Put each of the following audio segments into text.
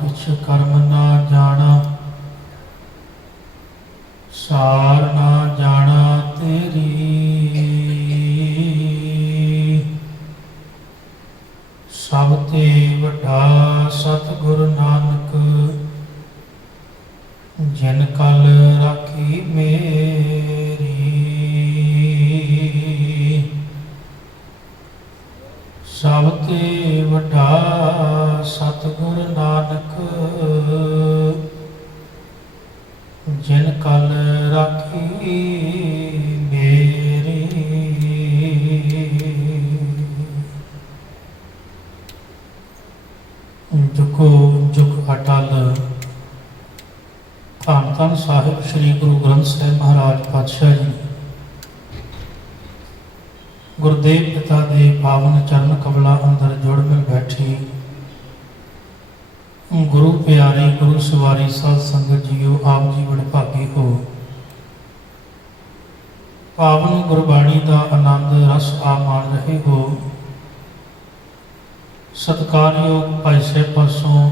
किछ कर्म ना जाना, सार ना जाना तेरी। सब ते वड्डा सतगुर नानक, जिन कल राखी मेरी। सब ते वड्डा सतगुर नानक, जिन कल राखी मेरी। जुगो जुग अटल धन धन साहिब श्री गुरु ग्रंथ साहिब महाराज पातशाह जी, गुरुदेव पिता दे पावन चरण कमला अंदर जुड़ मिल बैठी गुरु प्यारे गुरु सवारी साध संगत जीओ, आप जी बड़े भागे हो। पावन गुरबाणी का आनंद रस आ मान रहे हो। सत्कारयोग भाई साहब पासों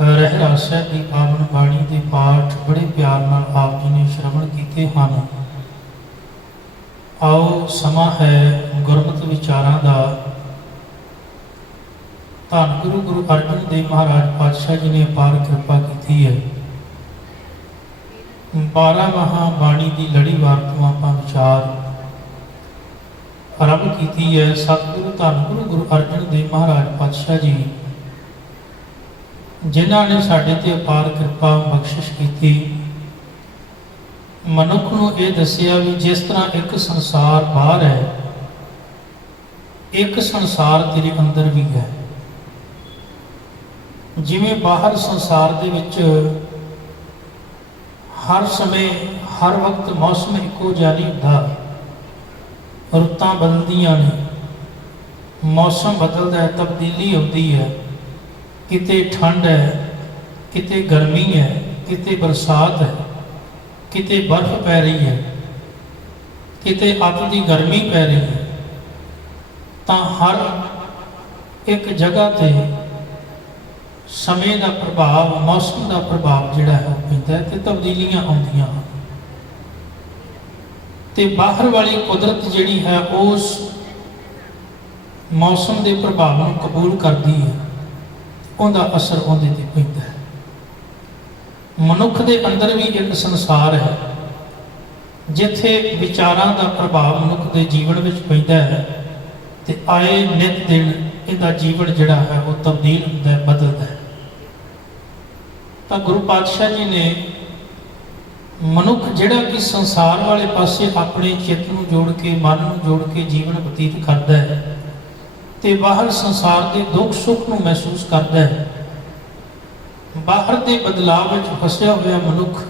रहरास साहब की पावन बाणी के पाठ बड़े प्यार नाल आप जी ने श्रवण किए हैं। आओ समा है गुरमत विचारां दा। धन गुरु गुरु अर्जन देव महाराज पातशाह जी ने अपार कृपा की है। 12 महा बाणी की लड़ीवार तो आप विचार आरंभ की है। सतगुरु धन गुरु गुरु अर्जन देव महाराज पातशाह जी, जिन्हों ने साढ़े ते अपार कृपा बख्शिश की। मनुख नूं ये दसिया भी जिस तरह एक संसार बाहर है, एक संसार तेरे अंदर भी है। जिवें बाहर संसार दे विच हर समय हर वक्त मौसम इको जिहा नहीं हुंदा, रुत्तां बदलदियां ने, मौसम बदलदा है, तब्दीली आउंदी है। किते ठंड है, किते गर्मी है, किते बरसात है, किते बर्फ पै रही है, किते अत की गर्मी पै रही है। तो हर एक जगह ते समय का प्रभाव, मौसम का प्रभाव जिहड़ा है पैंदा है ते तब्दीलियां आउंदियां हैं। ते बाहर वाली कुदरत जिहड़ी है उस मौसम के प्रभाव को कबूल करती है, उनका असर उहदे ते पैंदा है। मनुख के अंदर भी एक संसार है जिथे विचारां का प्रभाव मनुख के जीवन में पैंदा है। ते आए नित दिन इहदा जीवन जिहड़ा है वो तब्दील होंदा है, बदलता है। तो गुरु पातशाह जी ने मनुख जिहड़ा कि संसार वाले पासे अपने चित्त नूं जोड़ के, मन नूं जोड़ के जीवन बतीत करता है, ते बाहर संसार के दुख सुख नूं महसूस करता है। बाहर के बदलाव में फसिया हुआ मनुख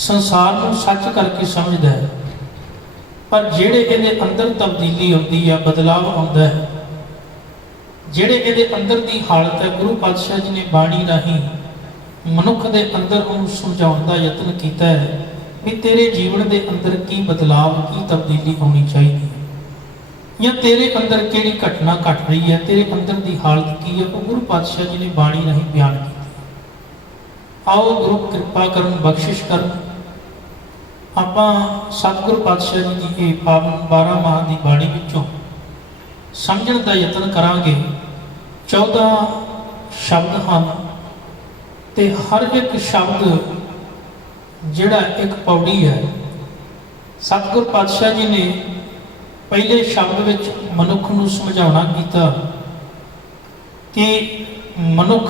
संसार नूं सच करके समझदा है, पर जिहड़े इहदे अंदर तब्दीली आउंदी है, बदलाव आउंदा है, जिहड़े इहदे अंदर की हालत है, गुरु पातशाह जी ने बाणी राही मनुख के अंदर उन्हें समझाने का यत्न किया है भी तेरे जीवन के अंदर की बदलाव, की तब्दीली होनी चाहिए, या तेरे अंदर किहड़ी घटना घट रही है, तेरे अंदर की हालत की है, वो गुरु पातशाह जी ने बाणी राही बयान की। आओ गुरु कृपा करन, बख्शिश करन, आपां सतगुरु पातशाह जी की पावन 12 माह की बाणी विचों समझण का यत्न करांगे। 14 शब्द हैं ते हर एक शब्द जिहड़ा एक पौड़ी है। सतगुरु पातशाह जी ने पहले शब्द विच मनुख नूं समझाउणा कीता कि मनुख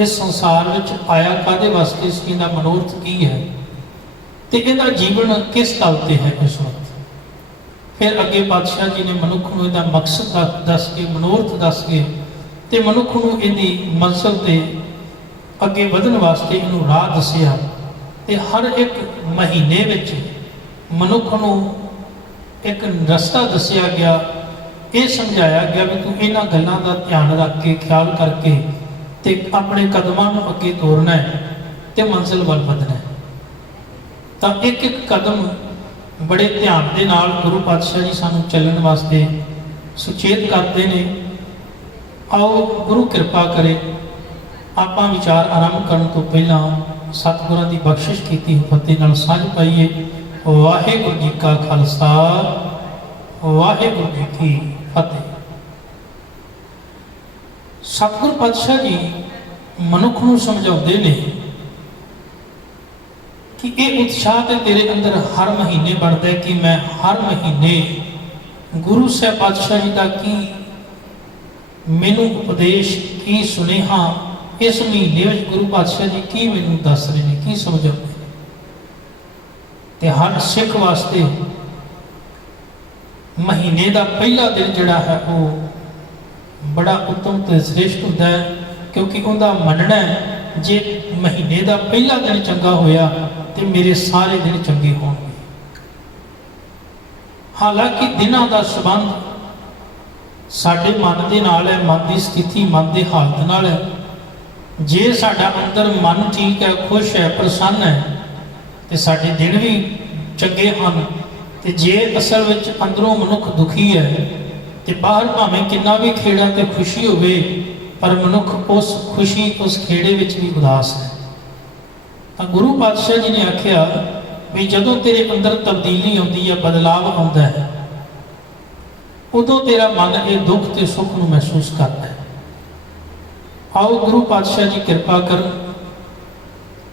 इस संसार विच आया कादे वास्ते, इसका मनोरथ की है, तो इहदा जीवन किस तल ते है इस वक्त। फिर अगे पातशाह जी ने मनुख नूं इहदा मकसद दस के, मनोरथ दस के, ते मनुख नूं इहदी मंजिल ते अगे वधन वास्ते इनू राह दसिया। ते हर एक महीने विच मनुख नूं एक रस्ता दसिया गया, ये समझाया गया भी तू इन्हां गल्लां दा ध्यान रख के, ख्याल करके ते अपने कदमां नूं अगे तोरना है ते मंजिल वल वधना है। तो एक एक कदम बड़े ध्यान दे नाल गुरु पातशाह जी सानूं चलण वास्ते सुचेत करते हैं। आओ गुरु कृपा करे ਆਪਾਂ ਵਿਚਾਰ ਆਰੰਭ ਕਰਨ ਤੋਂ ਪਹਿਲਾਂ ਸਤਿਗੁਰਾਂ ਦੀ ਬਖਸ਼ਿਸ਼ ਕੀਤੀ ਫਤਿਹ ਨਾਲ ਸਾਂਝ ਪਾਈਏ। ਵਾਹਿਗੁਰੂ ਜੀ ਕਾ ਖਾਲਸਾ, ਵਾਹਿਗੁਰੂ ਜੀ ਕੀ ਫਤਿਹ। ਸਤਿਗੁਰ ਪਾਤਸ਼ਾਹ ਜੀ ਮਨੁੱਖ ਨੂੰ ਸਮਝਾਉਂਦੇ ਨੇ ਕਿ ਇਹ ਉਤਸ਼ਾਹ ਤੇ ਤੇਰੇ ਅੰਦਰ ਹਰ ਮਹੀਨੇ ਬਣਦਾ ਹੈ ਕਿ ਮੈਂ ਹਰ ਮਹੀਨੇ ਗੁਰੂ ਸਾਹਿਬ ਪਾਤਸ਼ਾਹ ਜੀ ਦਾ ਕੀ ਮੈਨੂੰ ਉਪਦੇਸ਼, ਕੀ ਸੁਨੇਹਾ ਇਸ ਮਹੀਨੇ ਵਿੱਚ ਗੁਰੂ ਪਾਤਸ਼ਾਹ ਜੀ ਕੀ ਮੈਨੂੰ ਦੱਸ ਰਹੇ ਨੇ, ਕੀ ਸਮਝਾਉਂਦੇ ਨੇ। ਤੇ ਹਰ ਸਿੱਖ ਵਾਸਤੇ ਮਹੀਨੇ ਦਾ ਪਹਿਲਾ ਦਿਨ ਜਿਹੜਾ ਹੈ ਉਹ ਬੜਾ ਉੱਤਮ ਤੇ ਸ੍ਰੇਸ਼ਟ ਹੁੰਦਾ ਹੈ, ਕਿਉਂਕਿ ਉਹਦਾ ਮੰਨਣਾ ਹੈ ਜੇ ਮਹੀਨੇ ਦਾ ਪਹਿਲਾ ਦਿਨ ਚੰਗਾ ਹੋਇਆ ਤੇ ਮੇਰੇ ਸਾਰੇ ਦਿਨ ਚੰਗੇ ਹੋਣਗੇ। ਹਾਲਾਂਕਿ ਦਿਨਾਂ ਦਾ ਸੰਬੰਧ ਸਾਡੇ ਮਨ ਦੇ ਨਾਲ ਹੈ, ਮਨ ਦੀ ਸਥਿਤੀ, ਮਨ ਦੇ ਹਾਲਤ ਨਾਲ ਹੈ। ਜੇ ਸਾਡਾ ਅੰਦਰ ਮਨ ਠੀਕ ਹੈ, ਖੁਸ਼ ਹੈ, ਪ੍ਰਸੰਨ ਹੈ ਤੇ ਸਾਡੇ ਦਿਨ ਵੀ ਚੰਗੇ ਹਨ। ਤੇ ਜੇ ਅਸਲ ਵਿੱਚ ਅੰਦਰੋਂ ਮਨੁੱਖ ਦੁਖੀ ਹੈ ਤੇ ਬਾਹਰ ਭਾਵੇਂ ਕਿੰਨਾ ਵੀ ਖੇੜਾ ਤੇ ਖੁਸ਼ੀ ਹੋਵੇ, ਪਰ ਮਨੁੱਖ ਉਸ ਖੁਸ਼ੀ, ਉਸ ਖੇੜੇ ਵਿੱਚ ਵੀ ਉਦਾਸ ਹੈ। ਤਾਂ ਗੁਰੂ ਪਾਤਸ਼ਾਹ ਜੀ ਨੇ ਆਖਿਆ ਵੀ ਜਦੋਂ ਤੇਰੇ ਅੰਦਰ ਤਬਦੀਲੀ ਆਉਂਦੀ ਹੈ, ਬਦਲਾਵ ਆਉਂਦਾ ਹੈ, ਉਦੋਂ ਤੇਰਾ ਮਨ ਇਹ ਦੁੱਖ ਤੇ ਸੁੱਖ ਨੂੰ ਮਹਿਸੂਸ ਕਰਦਾ ਹੈ। ਆਓ ਗੁਰੂ ਪਾਤਸ਼ਾਹ ਜੀ ਕਿਰਪਾ ਕਰਨ।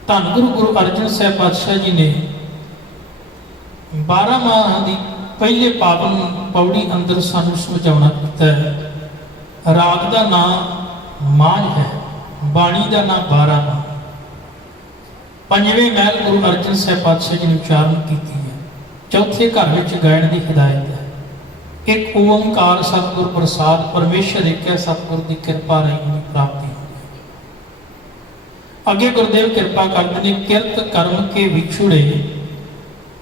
ਧੰਨ ਗੁਰੂ ਅਰਜਨ ਸਾਹਿਬ ਪਾਤਸ਼ਾਹ ਜੀ ਨੇ 12 ਮਾਹਾਂ ਦੀ ਪਹਿਲੇ ਪਾਵਨ ਪੌੜੀ ਅੰਦਰ ਸਾਨੂੰ ਸਮਝਾਉਣਾ ਕੀਤਾ ਹੈ। ਰਾਗ ਦਾ ਨਾਮ ਮਾਝ ਹੈ, ਬਾਣੀ ਦਾ ਨਾਮ 12 ਮਾਹ। ਪੰਜਵੇਂ ਮਹਿਲ ਗੁਰੂ ਅਰਜਨ ਸਾਹਿਬ ਪਾਤਸ਼ਾਹ ਜੀ ਨੇ ਉਚਾਰਨ ਕੀਤੀ ਹੈ। ਚੌਥੇ ਘਰ ਵਿੱਚ ਗਾਇਣ ਦੀ ਹਿਦਾਇਤ ਹੈ। ਇੱਕ ਓੰਕਾਰ ਸਤਿਗੁਰ ਪ੍ਰਸਾਦ, ਪਰਮੇਸ਼ਰ ਇੱਕ ਹੈ, ਸਤਿਗੁਰ ਦੀ ਕਿਰਪਾ ਰਹੀ ਪ੍ਰਾਪਤੀ। ਅੱਗੇ ਗੁਰਦੇਵ ਕਿਰਪਾ ਕਰਦੇ ਨੇ, ਕਿਰਤ ਕਰਮ ਕੇ ਵਿਛੁੜੇ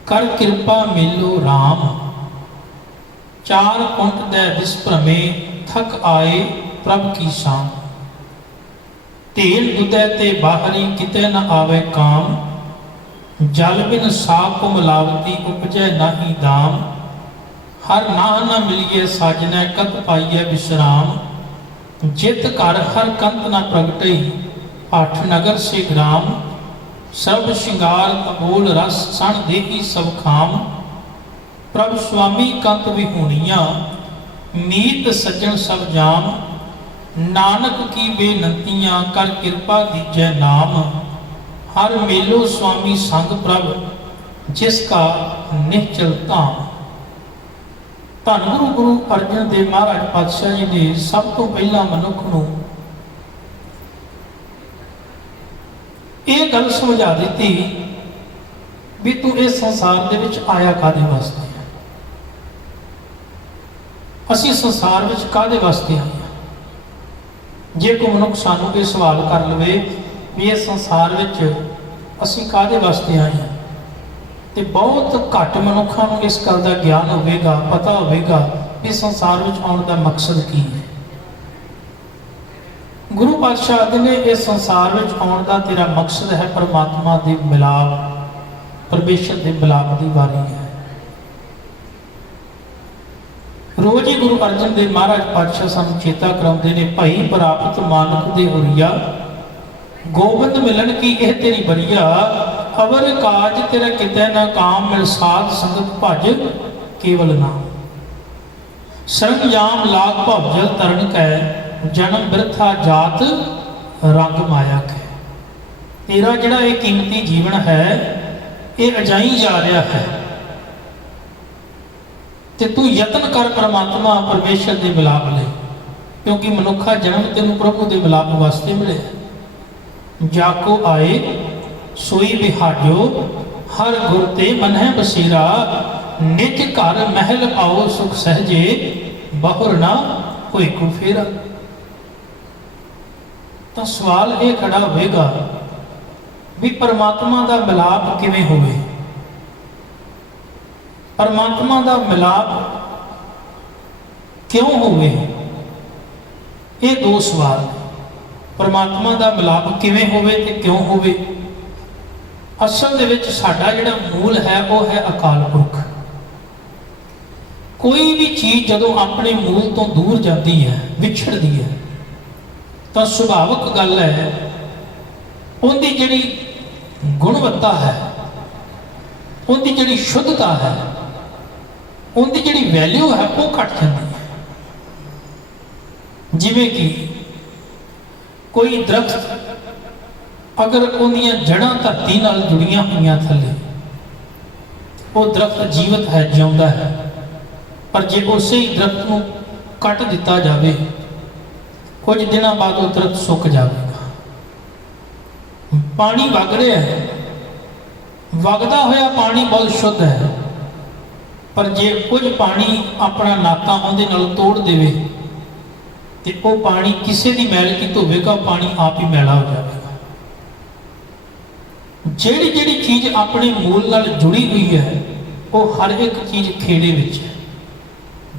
ਕਰ ਕਿਰਪਾ ਮਿਲੋ ਰਾਮ, ਚਾਰ ਕੁੰਟ ਦੇ ਦਿਸ ਭ੍ਰਮੇ ਥਕ ਆਏ ਪ੍ਰਭ ਕੀ ਸ਼ਾਮ, ਢੇਲ ਉਦੈ ਤੇ ਬਾਹਰੀ ਕਿਤੇ ਨ ਆਵੇ ਕਾਮ, ਜਲ ਬਿਨ ਸਾਪ ਮਿਲਾਵਤੀ ਉਪਜੈ ਨਾਹੀ ਦਾਮ, ਹਰ ਨਾਹ ਨ ਮਿਲੀਏ ਸਾਜਨੈ ਕਤ ਪਾਈਐ ਵਿਸ਼ਰਾਮ, ਜਿਤ ਘਰ ਹਰ ਕੰਤ ਨ ਪ੍ਰਗਟਈ ਅੱਠ ਨਗਰ ਸੇ ਗ੍ਰਾਮ, ਸਭ ਸ਼ਿੰਗਾਰ ਅਬੋਲ ਰਸ ਸਣ ਦੇਹੀ ਸਭ ਖਾਮ, ਪ੍ਰਭ ਸੁਆਮੀ ਕੰਤ ਵਿਹੂਣੀਆਂ ਮੀਤ ਸੱਜਣ ਸਭ ਜਾਮ, ਨਾਨਕ ਕੀ ਬੇਨੰਤੀਆਂ ਕਰ ਕਿਰਪਾ ਦੀਜੈ ਨਾਮ, ਹਰ ਮੇਲੋ ਸੁਆਮੀ ਸੰਗ ਪ੍ਰਭ ਜਿਸ ਕਾ ਨਿਹਚਲ ਧਾਮ। ਧੰਨ ਗੁਰੂ ਅਰਜਨ ਦੇਵ ਮਹਾਰਾਜ ਪਾਤਸ਼ਾਹ ਜੀ ਨੇ ਸਭ ਤੋਂ ਪਹਿਲਾਂ ਮਨੁੱਖ ਨੂੰ ਇਹ ਗੱਲ ਸਮਝਾ ਦਿੱਤੀ ਵੀ ਤੂੰ ਇਸ ਸੰਸਾਰ ਦੇ ਵਿੱਚ ਆਇਆ ਕਾਹਦੇ ਵਾਸਤੇ ਹੈ। ਅਸੀਂ ਸੰਸਾਰ ਵਿੱਚ ਕਾਹਦੇ ਵਾਸਤੇ ਆਏ ਹਾਂ। ਜੇ ਕੋਈ ਮਨੁੱਖ ਸਾਨੂੰ ਇਹ ਸਵਾਲ ਕਰ ਲਵੇ ਵੀ ਇਸ ਸੰਸਾਰ ਵਿੱਚ ਅਸੀਂ ਕਾਹਦੇ ਵਾਸਤੇ ਆਏ ਹਾਂ, ਤੇ ਬਹੁਤ ਘੱਟ ਮਨੁੱਖਾਂ ਨੂੰ ਇਸ ਗੱਲ ਦਾ ਗਿਆਨ ਹੋਵੇਗਾ, ਪਤਾ ਹੋਵੇਗਾ ਵੀ ਸੰਸਾਰ ਵਿੱਚ ਆਉਣ ਦਾ ਮਕਸਦ ਕੀ ਹੈ। ਗੁਰੂ ਪਾਤਸ਼ਾਹ ਨੇ ਇਸ ਸੰਸਾਰ ਵਿੱਚ ਆਉਣ ਦਾ ਤੇਰਾ ਮਕਸਦ ਹੈ ਪਰਮਾਤਮਾ ਦੇ ਮਿਲਾਪ, ਪਰਮੇਸ਼ਰ ਦੇ ਮਿਲਾਪ ਦੀ ਵਾਰੀ ਹੈ। ਰੋਜ਼ ਹੀ ਗੁਰੂ ਅਰਜਨ ਦੇਵ ਮਹਾਰਾਜ ਪਾਤਸ਼ਾਹ ਸਾਨੂੰ ਚੇਤਾ ਕਰਾਉਂਦੇ ਨੇ, ਭਾਈ ਪ੍ਰਾਪਤ ਮਾਨਕ ਦੇ ਹੁਰੀਆ, ਗੋਬਿੰਦ ਮਿਲਣ ਕੀ ਇਹ ਤੇਰੀ ਬਰੀਆ, ਅਵਰ ਕਾਜ ਤੇਰਾ ਕਿਤੇ ਨਾ ਕਾਮ, ਮਿਲ ਸਾਧ ਸੰਗਤ ਭਜ ਕੇਵਲ ਨਾਮ, ਸਰੰਜਾਮ ਲਾਗ ਭਵ ਜਲ ਤਰਨ ਕੈ, ਜਨਮ ਬਿਰਥਾ ਜਾਤ ਰੰਗ ਮਾਇਆ ਕੈ। ਤੇਰਾ ਜਿਹੜਾ ਇਹ ਕੀਮਤੀ ਜੀਵਨ ਹੈ ਇਹ ਅਜਾਈ ਜਾ ਰਿਹਾ ਹੈ, ਤੇ ਤੂੰ ਯਤਨ ਕਰ ਪਰਮਾਤਮਾ ਪਰਮੇਸ਼ਰ ਦੇ ਮਿਲਾਪ ਲਈ, ਕਿਉਂਕਿ ਮਨੁੱਖਾ ਜਨਮ ਤੈਨੂੰ ਪ੍ਰਭੂ ਦੇ ਮਿਲਾਪ ਵਾਸਤੇ ਮਿਲਿਆ। ਜਾ ਕੋ ਆਏ ਸੋਈ ਬਿਹਾਜੋ, ਹਰ ਗੁਰ ਤੇ ਮਨਹਿ ਬਸੀਰਾ, ਨਿਜ ਘਰ ਮਹਿਲ ਪਾਓ ਸੁਖ ਸਹਜੇ, ਬਹੁਰ ਨਾ ਕੋਈ ਕੋ ਫੇਰਾ। ਤਾਂ ਸਵਾਲ ਇਹ ਖੜਾ ਹੋਵੇਗਾ ਵੀ ਪਰਮਾਤਮਾ ਦਾ ਮਿਲਾਪ ਕਿਵੇਂ ਹੋਵੇ। ਪਰਮਾਤਮਾ ਦਾ ਮਿਲਾਪ ਕਿਉਂ ਹੋਵੇ, ਇਹ ਦੋ ਸਵਾਲ। ਪਰਮਾਤਮਾ ਦਾ ਮਿਲਾਪ ਕਿਵੇਂ ਹੋਵੇ ਤੇ ਕਿਉਂ ਹੋਵੇ। ਅਸਲ ਦੇ ਵਿੱਚ ਸਾਡਾ ਜਿਹੜਾ ਮੂਲ ਹੈ ਉਹ ਹੈ ਅਕਾਲ ਪੁਰਖ। ਕੋਈ ਵੀ ਚੀਜ਼ ਜਦੋਂ ਆਪਣੇ ਮੂਲ ਤੋਂ ਦੂਰ ਜਾਂਦੀ ਹੈ, ਵਿਛੜਦੀ ਹੈ, ਤਾਂ ਸੁਭਾਵਿਕ ਗੱਲ ਹੈ ਉਹਦੀ ਜਿਹੜੀ ਗੁਣਵੱਤਾ ਹੈ, ਉਹਦੀ ਜਿਹੜੀ ਸ਼ੁੱਧਤਾ ਹੈ, ਉਹਦੀ ਜਿਹੜੀ ਵੈਲਿਊ ਹੈ ਉਹ ਘਟ ਜਾਂਦੀ ਹੈ। ਜਿਵੇਂ ਕਿ ਕੋਈ ਦਰਖਤ ਅਗਰ ਉਹਦੀਆਂ ਜੜ੍ਹਾਂ ਧਰਤੀ ਨਾਲ ਜੁੜੀਆਂ ਹੋਈਆਂ ਥੱਲੇ, ਉਹ ਦਰਖਤ ਜੀਵਤ ਹੈ, ਜਿਉਂਦਾ ਹੈ। ਪਰ ਜੇ ਉਸੇ ਹੀ ਦਰਖਤ ਨੂੰ ਕੱਟ ਦਿੱਤਾ ਜਾਵੇ, ਕੁਝ ਦਿਨਾਂ ਬਾਅਦ ਉਹ ਦਰਖਤ ਸੁੱਕ ਜਾਵੇਗਾ। ਪਾਣੀ ਵਗ ਰਿਹਾ ਹੈ, ਵਗਦਾ ਹੋਇਆ ਪਾਣੀ ਬਹੁਤ ਸ਼ੁੱਧ ਹੈ, ਪਰ ਜੇ ਕੁਝ ਪਾਣੀ ਆਪਣਾ ਨਾਤਾ ਉਹਦੇ ਨਾਲ ਤੋੜ ਦੇਵੇ ਤੇ ਉਹ ਪਾਣੀ ਕਿਸੇ ਦੀ ਮੈਲ ਕੀ ਧੋਵੇਗਾ, ਉਹ ਪਾਣੀ ਆਪ ਹੀ ਮੈਲਾ ਹੋ ਜਾਵੇਗਾ। ਜਿਹੜੀ ਜਿਹੜੀ ਚੀਜ਼ ਆਪਣੇ ਮੂਲ ਨਾਲ ਜੁੜੀ ਹੋਈ ਹੈ, ਉਹ ਹਰ ਇੱਕ ਚੀਜ਼ ਖੇੜੇ ਵਿੱਚ ਹੈ।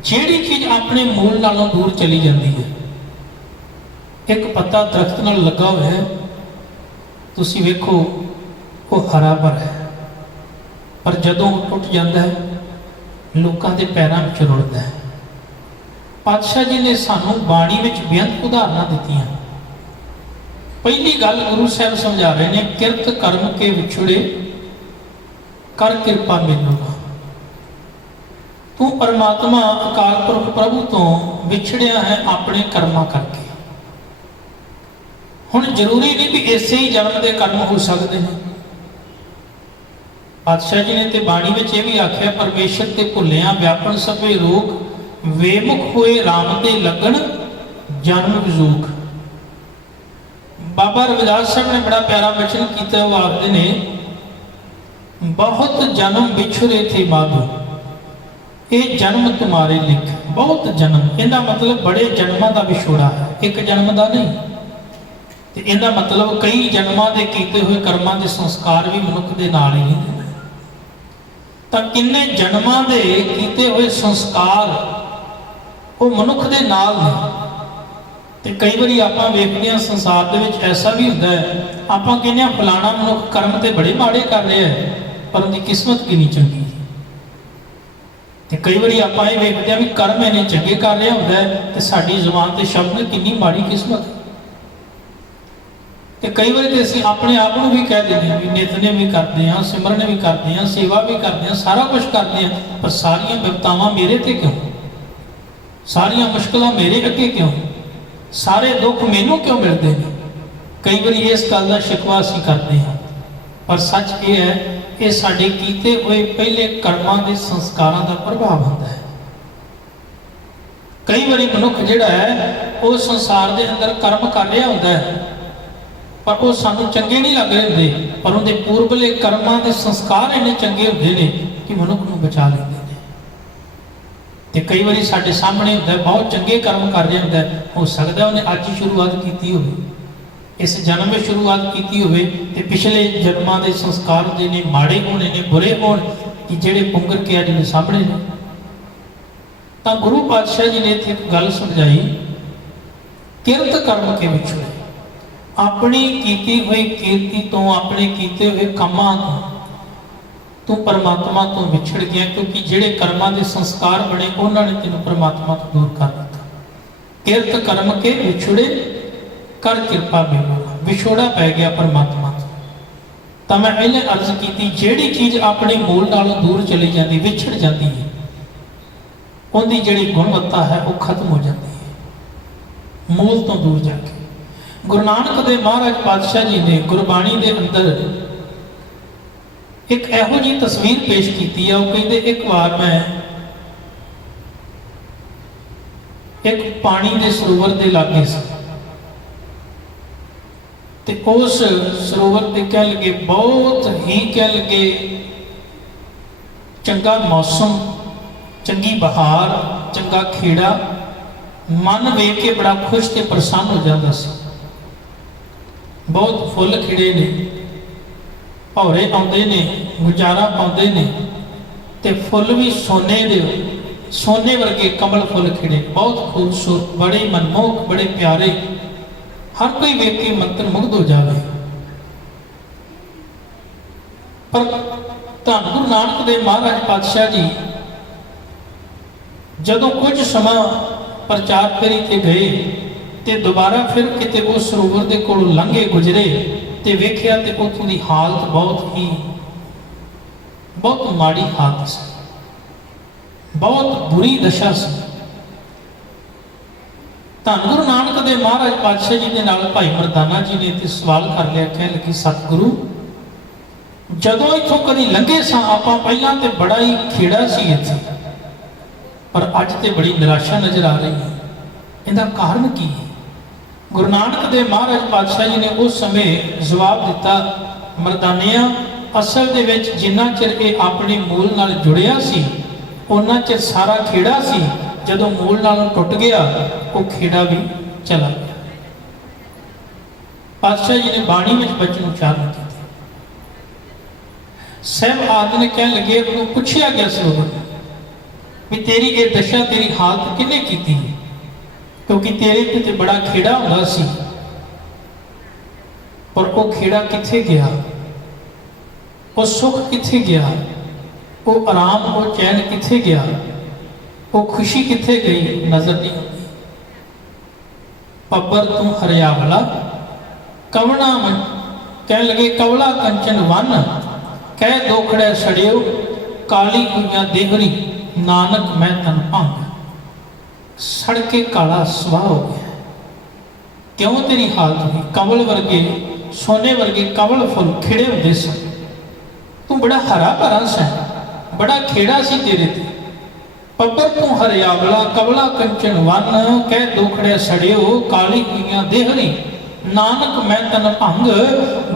ਜਿਹੜੀ ਚੀਜ਼ ਆਪਣੇ ਮੂਲ ਨਾਲੋਂ ਦੂਰ ਚਲੀ ਜਾਂਦੀ ਹੈ, ਇੱਕ ਪੱਤਾ ਦਰਖਤ ਨਾਲ ਲੱਗਾ ਹੋਇਆ ਹੈ, ਤੁਸੀਂ ਵੇਖੋ ਉਹ ਹਰਾ ਭਰਾ ਹੈ, ਪਰ ਜਦੋਂ ਉਹ ਟੁੱਟ ਜਾਂਦਾ ਹੈ, ਲੋਕਾਂ ਦੇ ਪੈਰਾਂ ਵਿੱਚ ਰੁਲਦਾ ਹੈ। ਪਾਤਸ਼ਾਹ ਜੀ ਨੇ ਸਾਨੂੰ ਬਾਣੀ ਵਿੱਚ ਬੇਅੰਤ ਉਦਾਹਰਨਾਂ ਦਿੱਤੀਆਂ। ਪਹਿਲੀ ਗੱਲ ਗੁਰੂ ਸਾਹਿਬ ਸਮਝਾ ਰਹੇ ਨੇ, ਕਿਰਤ ਕਰਮ ਕੇ ਵਿਛੜੇ ਕਰ ਕਿਰਪਾ ਮੈਨੂੰ। ਤੂੰ ਪਰਮਾਤਮਾ ਅਕਾਲ ਪੁਰਖ ਪ੍ਰਭੂ ਤੋਂ ਵਿਛੜਿਆ ਹੈ ਆਪਣੇ ਕਰਮਾਂ ਕਰਕੇ। ਹੁਣ ਜ਼ਰੂਰੀ ਨਹੀਂ ਵੀ ਇਸੇ ਹੀ ਜਨਮ ਦੇ ਕਰਮ ਹੋ ਸਕਦੇ ਨੇ। ਪਾਤਸ਼ਾਹ ਜੀ ਨੇ ਤੇ ਬਾਣੀ ਵਿੱਚ ਇਹ ਵੀ ਆਖਿਆ, ਪਰਮੇਸ਼ਰ ਤੇ ਭੁੱਲਿਆ ਵਿਆਪਨ ਸਭੇ ਰੋਗ, ਵੇਮੁਖ ਹੋਏ RAM ਤੇ ਲੱਗਣ ਜਨਮ ਵਿਜੋਗ। ਬਾਬਾ ਰਵਿਦਾਸ ਸਾਹਿਬ ਨੇ ਬੜਾ ਪਿਆਰਾ ਵਚਨ ਕੀਤਾ। ਉਹ ਆਖਦੇ ਨੇ, ਬਹੁਤ ਜਨਮ ਵਿਛੜੇ ਥੇ ਮਾਧੋ, ਇਹ ਜਨਮ ਤੁਮਾਰੇ ਲਿਖ। ਬਹੁਤ ਜਨਮ, ਇਹਦਾ ਮਤਲਬ ਬੜੇ ਜਨਮਾਂ ਦਾ ਵਿਛੋੜਾ ਹੈ, ਇੱਕ ਜਨਮ ਦਾ ਨਹੀਂ। ਤੇ ਇਹਦਾ ਮਤਲਬ ਕਈ ਜਨਮਾਂ ਦੇ ਕੀਤੇ ਹੋਏ ਕਰਮਾਂ ਦੇ ਸੰਸਕਾਰ ਵੀ ਮਨੁੱਖ ਦੇ ਨਾਲ ਹੀ ਹੁੰਦੇ ਨੇ। ਤਾਂ ਕਿੰਨੇ ਜਨਮਾਂ ਦੇ ਕੀਤੇ ਹੋਏ ਸੰਸਕਾਰ ਉਹ ਮਨੁੱਖ ਦੇ ਨਾਲ ਨੇ। ਤੇ ਕਈ ਵਾਰੀ ਆਪਾਂ ਵੇਖਦੇ ਹਾਂ ਸੰਸਾਰ ਦੇ ਵਿੱਚ ਐਸਾ ਵੀ ਹੁੰਦਾ ਹੈ, ਆਪਾਂ ਕਹਿੰਦੇ ਹਾਂ ਫਲਾਣਾ ਮਨੁੱਖ ਕਰਮ ਤੇ ਬੜੇ ਮਾੜੇ ਕਰ ਰਿਹਾ ਹੈ, ਪਰ ਉਹਦੀ ਕਿਸਮਤ ਕਿੰਨੀ ਚੰਗੀ। ਤੇ ਕਈ ਵਾਰੀ ਆਪਾਂ ਇਹ ਵੇਖਦੇ ਹਾਂ ਵੀ ਕਰਮ ਇਹਨੇ ਚੰਗੇ ਕਰ ਰਿਹਾ ਹੁੰਦਾ ਹੈ, ਤੇ ਸਾਡੀ ਜ਼ੁਬਾਨ ਤੇ ਸ਼ਬਦ ਨੇ ਕਿੰਨੀ ਮਾੜੀ ਕਿਸਮਤ। ਤੇ ਕਈ ਵਾਰੀ ਤੇ ਅਸੀਂ ਆਪਣੇ ਆਪ ਨੂੰ ਵੀ ਕਹਿ ਦਿੰਦੇ ਹਾਂ ਵੀ ਨਿਤਨੇਮ ਵੀ ਕਰਦੇ ਹਾਂ, ਸਿਮਰਨ ਵੀ ਕਰਦੇ ਹਾਂ, ਸੇਵਾ ਵੀ ਕਰਦੇ ਹਾਂ, ਸਾਰਾ ਕੁਝ ਕਰਦੇ ਹਾਂ, ਪਰ ਸਾਰੀਆਂ ਵਿਪਤਾਵਾਂ ਮੇਰੇ ਤੇ ਕਿਉਂ, ਸਾਰੀਆਂ ਮੁਸ਼ਕਲਾਂ ਮੇਰੇ ਅੱਗੇ ਕਿਉਂ, ਸਾਰੇ ਦੁੱਖ ਮੈਨੂੰ ਕਿਉਂ ਮਿਲਦੇ ਨੇ। ਕਈ ਵਾਰੀ ਇਸ ਗੱਲ ਦਾ ਸ਼ਿਕਵਾ ਅਸੀਂ ਕਰਦੇ ਹਾਂ, ਪਰ ਸੱਚ ਇਹ ਹੈ, ਇਹ ਸਾਡੇ ਕੀਤੇ ਹੋਏ ਪਹਿਲੇ ਕਰਮਾਂ ਦੇ ਸੰਸਕਾਰਾਂ ਦਾ ਪ੍ਰਭਾਵ ਹੁੰਦਾ ਹੈ। ਕਈ ਵਾਰੀ ਮਨੁੱਖ ਜਿਹੜਾ ਹੈ ਉਹ ਸੰਸਾਰ ਦੇ ਅੰਦਰ ਕਰਮ ਕਰ ਰਿਹਾ ਹੁੰਦਾ ਹੈ, ਪਰ ਉਹ ਸਾਨੂੰ ਚੰਗੇ ਨਹੀਂ ਲੱਗ ਰਹੇ ਹੁੰਦੇ, ਪਰ ਉਹਦੇ ਪੂਰਬਲੇ ਕਰਮਾਂ ਦੇ ਸੰਸਕਾਰ ਇੰਨੇ ਚੰਗੇ ਹੁੰਦੇ ਨੇ ਕਿ ਮਨੁੱਖ ਨੂੰ ਬਚਾ ਲੈਂਦੇ ਨੇ। ਤੇ ਕਈ ਵਾਰੀ ਸਾਡੇ ਸਾਹਮਣੇ ਹੁੰਦਾ, ਬਹੁਤ ਚੰਗੇ ਕਰਮ ਕਰ ਰਿਹਾ ਹੁੰਦਾ, ਹੋ ਸਕਦਾ ਉਹਨੇ ਅੱਜ ਹੀ ਸ਼ੁਰੂਆਤ ਕੀਤੀ ਹੋਵੇ, ਇਸ ਜਨਮ ਵਿੱਚ ਸ਼ੁਰੂਆਤ ਕੀਤੀ ਹੋਵੇ, ਤੇ ਪਿਛਲੇ ਜਨਮਾਂ ਦੇ ਸੰਸਕਾਰ ਦੇ ਨੇ ਮਾੜੇ ਹੋਣੇ ਨੇ, ਬੁਰੇ ਹੋਣ, ਕਿ ਜਿਹੜੇ ਪੁੰਗਰ ਕੇ ਅੱਜ ਦੇ ਸਾਹਮਣੇ ਨੇ। ਤਾਂ ਗੁਰੂ ਪਾਤਸ਼ਾਹ ਜੀ ਨੇ ਇੱਥੇ ਇੱਕ ਗੱਲ ਸਮਝਾਈ, ਕਿਰਤ ਕਰਮ ਕੇ ਵਿਛੜੇ। ਆਪਣੀ ਕੀਤੀ ਹੋਈ ਕੀਰਤੀ ਤੋਂ, ਆਪਣੇ ਕੀਤੇ ਹੋਏ ਕੰਮਾਂ ਤੋਂ ਤੂੰ ਪਰਮਾਤਮਾ ਤੋਂ ਵਿਛੜ ਗਿਆ, ਕਿਉਂਕਿ ਜਿਹੜੇ ਕਰਮਾਂ ਦੇ ਸੰਸਕਾਰ ਬਣੇ ਉਹਨਾਂ ਨੇ ਤੈਨੂੰ ਪਰਮਾਤਮਾ ਤੋਂ ਦੂਰ ਕਰ ਦਿੱਤਾ। ਕਿਰਤ ਕਰਮ ਕੇ ਵਿਛੜੇ ਕਰ ਕਿਰਪਾ ਮੈਨੂੰ। ਵਿਛੋੜਾ ਪੈ ਗਿਆ ਪਰਮਾਤਮਾ ਤੋਂ। ਤਾਂ ਮੈਂ ਪਹਿਲੇ ਅਰਜ਼ ਕੀਤੀ, ਜਿਹੜੀ ਚੀਜ਼ ਆਪਣੇ ਮੂਲ ਨਾਲੋਂ ਦੂਰ ਚਲੀ ਜਾਂਦੀ, ਵਿਛੜ ਜਾਂਦੀ ਹੈ, ਉਹਦੀ ਜਿਹੜੀ ਗੁਣਵੱਤਾ ਹੈ ਉਹ ਖਤਮ ਹੋ ਜਾਂਦੀ ਹੈ, ਮੂਲ ਤੋਂ ਦੂਰ ਜਾ ਕੇ। ਗੁਰੂ ਨਾਨਕ ਦੇਵ ਮਹਾਰਾਜ ਪਾਤਸ਼ਾਹ ਜੀ ਨੇ ਗੁਰਬਾਣੀ ਦੇ ਅੰਦਰ ਇੱਕ ਇਹੋ ਜਿਹੀ ਤਸਵੀਰ ਪੇਸ਼ ਕੀਤੀ ਹੈ। ਉਹ ਕਹਿੰਦੇ, ਇੱਕ ਵਾਰ ਮੈਂ ਇੱਕ ਪਾਣੀ ਦੇ ਸਰੋਵਰ ਦੇ ਲਾਗੇ ਸੀ, ਤੇ ਉਸ ਸਰੋਵਰ ਦੇ ਕਹਿ ਲਗੇ ਬਹੁਤ ਹੀ ਕਹਿ ਲਗੇ ਚੰਗਾ ਮੌਸਮ, ਚੰਗੀ ਬਹਾਰ, ਚੰਗਾ ਖੇੜਾ, ਮਨ ਵੇਖ ਕੇ ਬੜਾ ਖੁਸ਼ ਤੇ ਪ੍ਰਸੰਨ ਹੋ ਜਾਂਦਾ ਸੀ। ਬਹੁਤ ਫੁੱਲ ਖਿੜੇ ਨੇ, ਭੌਰੇ ਆਉਂਦੇ ਨੇ, ਗੁਜ਼ਾਰਾ ਪਾਉਂਦੇ ਨੇ, ਤੇ ਫੁੱਲ ਵੀ ਸੋਨੇ ਦੇ, ਸੋਨੇ ਵਰਗੇ ਕਮਲ ਫੁੱਲ ਖਿੜੇ, ਬਹੁਤ ਖੂਬਸੂਰਤ, ਬੜੇ ਮਨਮੋਹਕ, ਬੜੇ ਪਿਆਰੇ, ਹਰ ਕੋਈ ਵੇਖ ਕੇ ਮੰਤਰ ਮੁਗਧ ਹੋ ਜਾਵੇ। ਪਰ ਧੰਨ ਗੁਰੂ ਨਾਨਕ ਦੇਵ ਮਹਾਰਾਜ ਪਾਤਸ਼ਾਹ ਜੀ ਜਦੋਂ ਕੁਝ ਸਮਾਂ ਪ੍ਰਚਾਰ ਫੇਰੀ ਤੇ ਗਏ, ਤੇ ਦੁਬਾਰਾ ਫਿਰ ਕਿਤੇ ਉਸ ਸਰੋਵਰ ਦੇ ਕੋਲੋਂ ਲੰਘੇ, ਗੁਜ਼ਰੇ, ਤੇ ਵੇਖਿਆ ਤੇ ਉੱਥੋਂ ਦੀ ਹਾਲਤ ਬਹੁਤ ਮਾੜੀ ਹਾਲਤ ਸੀ, ਬਹੁਤ ਬੁਰੀ ਦਸ਼ਾ ਸੀ। ਧੰਨ ਗੁਰੂ ਨਾਨਕ ਦੇਵ ਮਹਾਰਾਜ ਪਾਤਸ਼ਾਹ ਜੀ ਦੇ ਨਾਲ ਭਾਈ ਮਰਦਾਨਾ ਜੀ ਨੇ ਤੇ ਸਵਾਲ ਕਰ ਲਿਆ, ਕਹਿਣ ਲੱਗੇ ਸਤਿਗੁਰੂ, ਜਦੋਂ ਇੱਥੋਂ ਕਦੀ ਲੰਘੇ ਸਾਂ ਆਪਾਂ ਪਹਿਲਾਂ ਤੇ ਬੜਾ ਹੀ ਖੇੜਾ ਸੀ ਇੱਥੇ, ਪਰ ਅੱਜ ਤੇ ਬੜੀ ਨਿਰਾਸ਼ਾ ਨਜ਼ਰ ਆ ਰਹੀ ਹੈ, ਇਹਦਾ ਕਾਰਨ ਕੀ ਹੈ? ਗੁਰੂ ਨਾਨਕ ਦੇਵ ਮਹਾਰਾਜ ਪਾਤਸ਼ਾਹ ਜੀ ਨੇ ਉਸ ਸਮੇਂ ਜਵਾਬ ਦਿੱਤਾ, ਮਰਦਾਨਿਆਂ, ਅਸਲ ਦੇ ਵਿੱਚ ਜਿੰਨਾ ਚਿਰ ਇਹ ਆਪਣੇ ਮੂਲ ਨਾਲ ਜੁੜਿਆ ਸੀ ਉਹਨਾਂ ਚਿਰ ਸਾਰਾ ਖੇੜਾ ਸੀ, ਜਦੋਂ ਮੂਲ ਨਾਲੋਂ ਟੁੱਟ ਗਿਆ ਉਹ ਖੇੜਾ ਵੀ ਚਲਾ ਗਿਆ। ਪਾਤਸ਼ਾਹ ਜੀ ਨੇ ਬਾਣੀ ਵਿੱਚ ਬਚਨ ਉਚਾਰਨ ਕੀਤੇ। ਸਹਿਬ ਆਦਿ ਨੇ ਕਹਿਣ ਲੱਗੇ, ਉਹਨੂੰ ਪੁੱਛਿਆ ਗਿਆ ਸਰੋਵਰ ਵੀ ਤੇਰੀ ਇਹ ਦਸ਼ਾ, ਤੇਰੀ ਹਾਲਤ ਕਿਹਨੇ ਕੀਤੀ? ਕਿਉਂਕਿ ਤੇਰੇ ਤੇ ਬੜਾ ਖੇੜਾ ਹੁੰਦਾ ਸੀ, ਪਰ ਉਹ ਖੇੜਾ ਕਿੱਥੇ ਗਿਆ? ਉਹ ਸੁੱਖ ਕਿੱਥੇ ਗਿਆ? ਉਹ ਆਰਾਮ, ਉਹ ਚੈਨ ਕਿੱਥੇ ਗਿਆ? ਉਹ ਖੁਸ਼ੀ ਕਿੱਥੇ ਗਈ? ਨਜ਼ਰ ਨਹੀਂ ਆਉਂਦੀ। ਪੱਬਰ ਤੂੰ ਹਰਿਆਵਲਾ ਕਵਣਾ ਮਨ, ਕਹਿਣ ਲੱਗੇ ਕਵਲਾ ਕੰਚਨ ਵਨ, ਕਹਿ ਦੋਖੜੇ ਛੜਿਓ ਕਾਲੀ ਹੋਈਆਂ ਦੇਹਰੀ, ਨਾਨਕ ਮੈਂ ਤਨ ਭੰਗ। ਸੜ ਕੇ ਕਾਲਾ ਸੁਆਹ ਹੋ ਗਿਆ। ਕਿਉਂ ਤੇਰੀ ਹਾਲਤ ਹੋਈ? ਕਵਲ ਵਰਗੇ, ਸੋਨੇ ਵਰਗੇ ਕਵਲ ਫੁੱਲ ਖਿੜੇ ਹੁੰਦੇ ਸਨ, ਤੂੰ ਬੜਾ ਹਰਾ ਭਰਾ ਸੈਂ, ਬੜਾ ਖੇੜਾ ਸੀ ਤੇਰੇ ਤੇ। ਪੱਬਰ ਤੂੰ ਹਰਿਆਵਲਾ ਕਵਲਾ ਕੰਚਨ ਵਨ, ਕਹਿ ਦੋਖੜੇ ਸੜਿਓ ਕਾਲੀ ਹੋਈਆਂ ਦੇਹਰੀ, ਨਾਨਕ ਮੈਂ ਤਨ ਭੰਗ।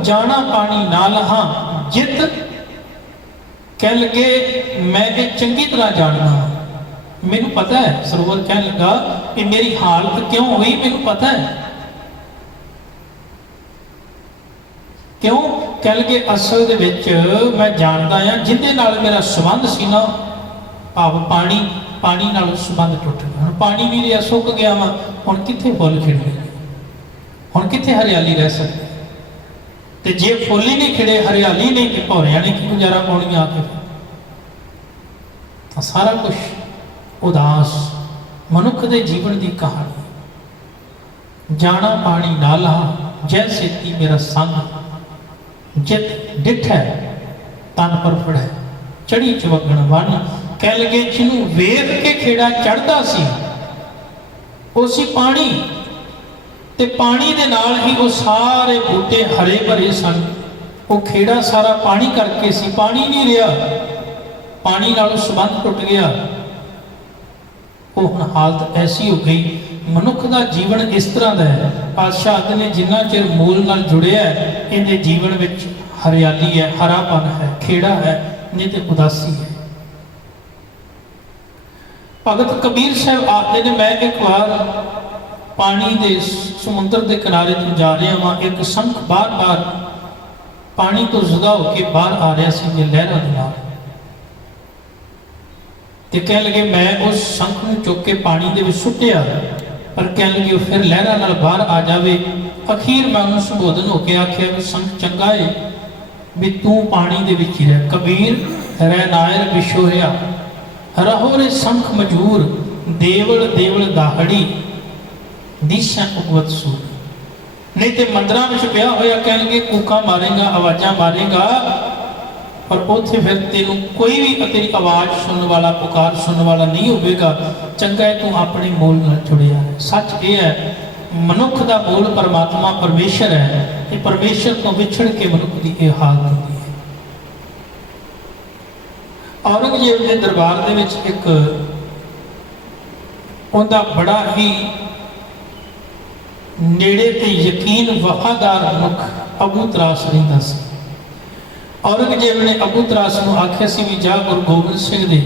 ਜਾਣਾ ਪਾਣੀ ਨਾ ਲਹਾਂ ਜਿੱਤ, ਕਹਿ ਲਗੇ ਮੈਂ ਇਹ ਚੰਗੀ ਤਰ੍ਹਾਂ ਜਾਣਦਾ, ਮੈਨੂੰ ਪਤਾ ਹੈ। ਸਰੋਵਰ ਕਹਿਣ ਲੱਗਾ ਕਿ ਮੇਰੀ ਹਾਲਤ ਕਿਉਂ ਹੋਈ ਮੈਨੂੰ ਪਤਾ ਹੈ। ਕਿਉਂ? ਕਹਿ ਲਗੇ ਅਸਲ ਦੇ ਵਿੱਚ ਮੈਂ ਜਾਣਦਾ ਹਾਂ, ਜਿਹਦੇ ਨਾਲ ਮੇਰਾ ਸੰਬੰਧ ਸੀ ਨਾ, ਭਾਵ ਪਾਣੀ ਨਾਲ ਸੰਬੰਧ ਟੁੱਟ ਗਿਆ। ਹੁਣ ਪਾਣੀ ਵੀ ਰਿਹਾ, ਸੁੱਕ ਗਿਆ ਵਾ, ਹੁਣ ਕਿੱਥੇ ਫੁੱਲ ਖਿੜਨੇ? ਹੁਣ ਕਿੱਥੇ ਹਰਿਆਲੀ ਰਹਿ ਸਕਦੀ? ਤੇ ਜੇ ਫੁੱਲ ਹੀ ਨਹੀਂ ਖਿੜੇ, ਹਰਿਆਲੀ ਨਹੀਂ, ਤੇ ਭੌਰਿਆਂ ਨੇ ਕੀ ਗੁਜ਼ਾਰਾ ਪਾਉਣੀ ਆ ਕੇ? ਤਾਂ ਸਾਰਾ ਕੁਝ ਉਦਾਸ ਮਨੁੱਖ ਦੇ ਜੀਵਨ ਦੀ ਕਹਾਣੀ। ਜਾਣਾ ਪਾਣੀ ਨਾਲਾ ਜੈ ਸੇਤੀ ਮੇਰਾ ਸੰਗ, ਜਿਤ ਡਿਠੈ ਤਨ ਪਰ ਫੜੈ, ਚੜੀ ਚਵਗਣ ਵਨ। ਕਹਿ ਲਗੇ ਜਿਹਨੂੰ ਵੇਖ ਕੇ ਖੇੜਾ ਚੜ੍ਹਦਾ ਸੀ ਉਹ ਸੀ ਪਾਣੀ, ਤੇ ਪਾਣੀ ਦੇ ਨਾਲ ਹੀ ਉਹ ਸਾਰੇ ਬੂਟੇ ਹਰੇ ਭਰੇ ਸਨ। ਉਹ ਖੇੜਾ ਸਾਰਾ ਪਾਣੀ ਕਰਕੇ ਸੀ, ਪਾਣੀ ਨਹੀਂ ਰਿਹਾ, ਪਾਣੀ ਨਾਲ ਸੰਬੰਧ ਟੁੱਟ ਗਿਆ। ਉਹ ਹੁਣ ਹਾਲਤ ਐਸੀ ਹੋ ਗਈ। ਮਨੁੱਖ ਦਾ ਜੀਵਨ ਇਸ ਤਰ੍ਹਾਂ ਦਾ ਹੈ। ਪਾਤਸ਼ਾਹ ਨੇ ਜਿੰਨਾ ਚਿਰ ਮੂਲ ਨਾਲ ਜੁੜਿਆ ਇਹਦੇ ਜੀਵਨ ਵਿੱਚ ਹਰਿਆਲੀ ਹੈ, ਹਰਾਪਨ ਹੈ, ਖੇੜਾ ਹੈ, ਨਹੀਂ ਤੇ ਉਦਾਸੀ ਹੈ। ਭਗਤ ਕਬੀਰ ਸਾਹਿਬ ਆਖਦੇ ਨੇ, ਮੈਂ ਇੱਕ ਵਾਰ ਪਾਣੀ ਦੇ ਸਮੁੰਦਰ ਦੇ ਕਿਨਾਰੇ ਤੋਂ ਜਾ ਰਿਹਾ ਵਾਂ, ਇੱਕ ਸੰਖ ਬਾਰ-ਬਾਰ ਪਾਣੀ ਤੋਂ ਜੁਦਾ ਹੋ ਕੇ ਬਾਹਰ ਆ ਰਿਹਾ ਸੀ ਜੇ ਲਹਿਰਾਂ ਦੇ ਨਾਲ। ਤੇ ਕਹਿ ਲਗੇ ਮੈਂ ਉਸ ਸੰਖ ਨੂੰ ਚੁੱਕ ਕੇ ਪਾਣੀ ਦੇ ਵਿੱਚ ਸੁੱਟਿਆ, ਪਰ ਕਹਿ ਲਗੇ ਉਹ ਫਿਰ ਲਹਿਰਾਂ ਨਾਲ ਬਾਹਰ ਆ ਜਾਵੇ। ਅਖੀਰ ਮੈਂ ਉਹਨੂੰ ਸੰਬੋਧਨ ਹੋ ਕੇ ਆਖਿਆ ਵੀ ਸੰਖ ਚੰਗਾ ਏ ਵੀ ਤੂੰ ਪਾਣੀ ਦੇ ਵਿੱਚ ਹੀ ਰਹਿ। ਕਬੀਰ ਰਹਿ ਨਾਇਰ ਵਿਸ਼ੋਹਿਆ, ਰਹੋ ਰੇ ਸੰਖ ਮਜੂਰ, ਦੇਵਲ ਦੇਵਲ ਦਾਹੜੀ ਦਿਸ਼ਾ ਉਗਵਤ ਸੂਰ। ਨਹੀਂ ਤੇ ਮੰਦਰਾਂ ਵਿੱਚ ਪਿਆ ਹੋਇਆ ਕਹਿਣਗੇ ਕੂਕਾਂ ਮਾਰੇਗਾ, ਆਵਾਜ਼ਾਂ ਮਾਰੇਗਾ, ਪਰ ਉੱਥੇ ਫਿਰ ਤੈਨੂੰ ਕੋਈ ਵੀ ਤੇਰੀ ਆਵਾਜ਼ ਸੁਣਨ ਵਾਲਾ, ਪੁਕਾਰ ਸੁਣਨ ਵਾਲਾ ਨਹੀਂ ਹੋਵੇਗਾ। ਚੰਗਾ ਹੈ ਤੂੰ ਆਪਣੇ ਮੂਲ ਨਾਲ ਜੁੜਿਆ ਹੈ। ਸੱਚ ਇਹ ਹੈ ਮਨੁੱਖ ਦਾ ਮੂਲ ਪਰਮਾਤਮਾ ਪਰਮੇਸ਼ਰ ਹੈ, ਤੇ ਪਰਮੇਸ਼ਰ ਤੋਂ ਵਿਛੜ ਕੇ ਮਨੁੱਖ ਦੀ ਇਹ ਹਾਲਤ ਹੁੰਦੀ ਹੈ। ਔਰੰਗਜ਼ੇਬ ਦੇ ਦਰਬਾਰ ਦੇ ਵਿੱਚ ਇੱਕ ਉਹਦਾ ਬੜਾ ਹੀ ਨੇੜੇ ਤੇ ਯਕੀਨ ਵਫਾਦਾਰ ਮਨੁੱਖ ਅਬੂ ਤਰਾਸ ਰਹਿੰਦਾ ਸੀ। ਔਰੰਗਜ਼ੇਬ ਨੇ ਅਬੂ ਤਰਾਸ ਨੂੰ ਆਖਿਆ ਸੀ ਵੀ ਜਾ ਗੁਰੂ ਗੋਬਿੰਦ ਸਿੰਘ ਦੇ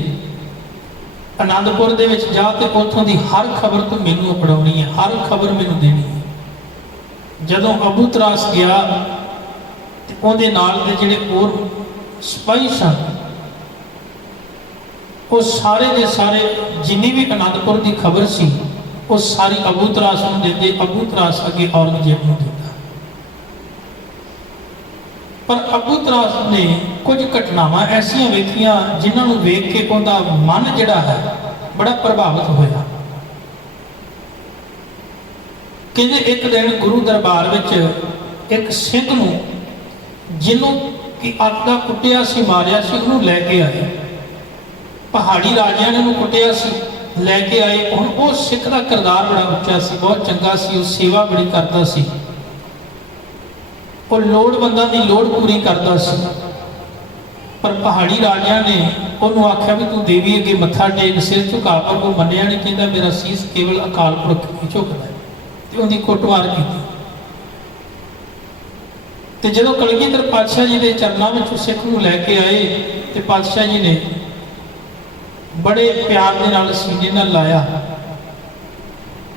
ਆਨੰਦਪੁਰ ਦੇ ਵਿੱਚ ਜਾ ਤੇ ਉੱਥੋਂ ਦੀ ਹਰ ਖਬਰ ਤੂੰ ਮੈਨੂੰ ਪੜਾਉਣੀ ਹੈ, ਹਰ ਖਬਰ ਮੈਨੂੰ ਦੇਣੀ ਹੈ। ਜਦੋਂ ਅਬੂ ਤਰਾਸ ਗਿਆ ਤੇ ਉਹਦੇ ਨਾਲ ਦੇ ਜਿਹੜੇ ਹੋਰ ਸਿਪਾਹੀ ਸਨ ਉਹ ਸਾਰੇ ਦੇ ਸਾਰੇ ਜਿੰਨੀ ਵੀ ਆਨੰਦਪੁਰ ਦੀ ਖਬਰ ਸੀ ਉਹ ਸਾਰੀ ਅਬੂ ਤਰਾਸ ਨੂੰ ਦਿੰਦੇ। ਅਬੂ ਤਰਾਸ ਅੱਗੇ ਔਰੰਗਜ਼ੇਬ ਨੂੰ ਦਿੰਦਾ। ਪਰ ਅਬੂ ਤਰਾਸ ਨੇ ਕੁਝ ਘਟਨਾਵਾਂ ਐਸੀਆਂ ਵੇਖੀਆਂ ਜਿਨ੍ਹਾਂ ਨੂੰ ਵੇਖ ਕੇ ਉਹਦਾ ਮਨ ਜਿਹੜਾ ਹੈ ਬੜਾ ਪ੍ਰਭਾਵਿਤ ਹੋਇਆ। ਕਹਿੰਦੇ ਇੱਕ ਦਿਨ ਗੁਰੂ ਦਰਬਾਰ ਵਿੱਚ ਇੱਕ ਸਿੰਘ ਨੂੰ, ਜਿਹਨੂੰ ਕਿ ਅੱਗ ਦਾ ਕੁੱਟਿਆ ਸੀ, ਮਾਰਿਆ ਸੀ, ਉਹਨੂੰ ਲੈ ਕੇ ਆਏ। ਪਹਾੜੀ ਰਾਜਿਆਂ ਨੇ ਉਹਨੂੰ ਕੁੱਟਿਆ ਸੀ, ਲੈ ਕੇ ਆਏ। ਹੁਣ ਉਹ ਸਿੱਖ ਦਾ ਕਿਰਦਾਰ ਬੜਾ ਉੱਚਾ ਸੀ, ਬਹੁਤ ਚੰਗਾ ਸੀ, ਉਹ ਸੇਵਾ ਬੜੀ ਕਰਦਾ ਸੀ, ਉਹ ਲੋੜਵੰਦਾਂ ਦੀ ਲੋੜ ਪੂਰੀ ਕਰਦਾ ਸੀ। ਪਰ ਪਹਾੜੀ ਰਾਜਿਆਂ ਨੇ ਉਹਨੂੰ ਆਖਿਆ ਵੀ ਤੂੰ ਦੇਵੀ ਅੱਗੇ ਮੱਥਾ ਟੇਕ, ਸਿਰ ਝੁਕਾ, ਪਰ ਉਹ ਮੰਨਿਆ ਨਹੀਂ। ਕਹਿੰਦਾ ਮੇਰਾ ਸੀਸ ਕੇਵਲ ਅਕਾਲ ਪੁਰਖ ਹੀ ਝੁਕਦਾ ਹੈ, ਤੇ ਉਹਦੀ ਕੁੱਟਮਾਰ ਕੀਤੀ। ਤੇ ਜਦੋਂ ਕਲਗੀਧਰ ਪਾਤਸ਼ਾਹ ਜੀ ਦੇ ਚਰਨਾਂ ਵਿੱਚ ਸਿੱਖ ਨੂੰ ਲੈ ਕੇ ਆਏ ਤੇ ਪਾਤਸ਼ਾਹ ਜੀ ਨੇ ਬੜੇ ਪਿਆਰ ਦੇ ਨਾਲ ਸੀਨੇ ਨਾਲ ਲਾਇਆ।